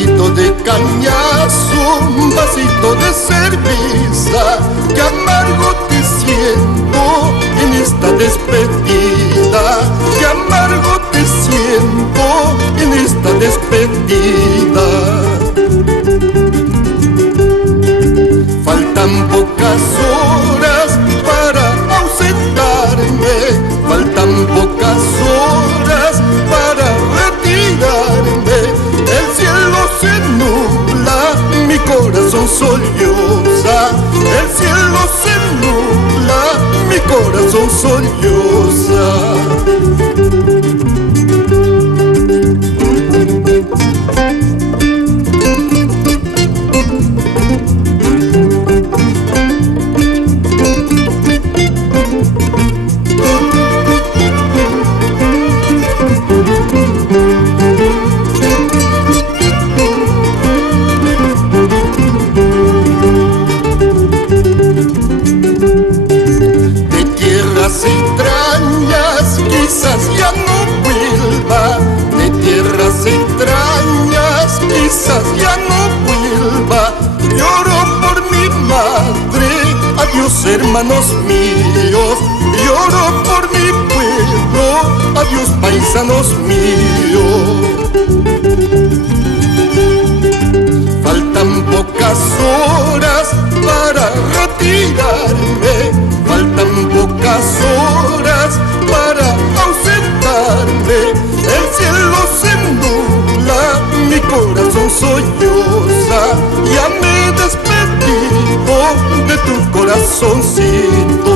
traguito de cañazo, un vasito de cerveza, que amargo te siento en esta despedida, que amargo te siento en esta despedida. Faltan pocas horas para ausentarme, faltan pocas horas para retirarme. El cielo se nubla, mi corazón solloza. El cielo se nubla, mi corazón solloza. Extrañas, quizás ya no vuelva. De tierras extrañas, quizás ya no vuelva. Lloro por mi madre, adiós hermanos míos. Lloro por mi pueblo, adiós paisanos míos. Faltan pocas horas para retirarme, faltan pocas horas para ausentarme. El cielo se nubla, mi corazón solloza. Ya me he despedido de tu corazoncito.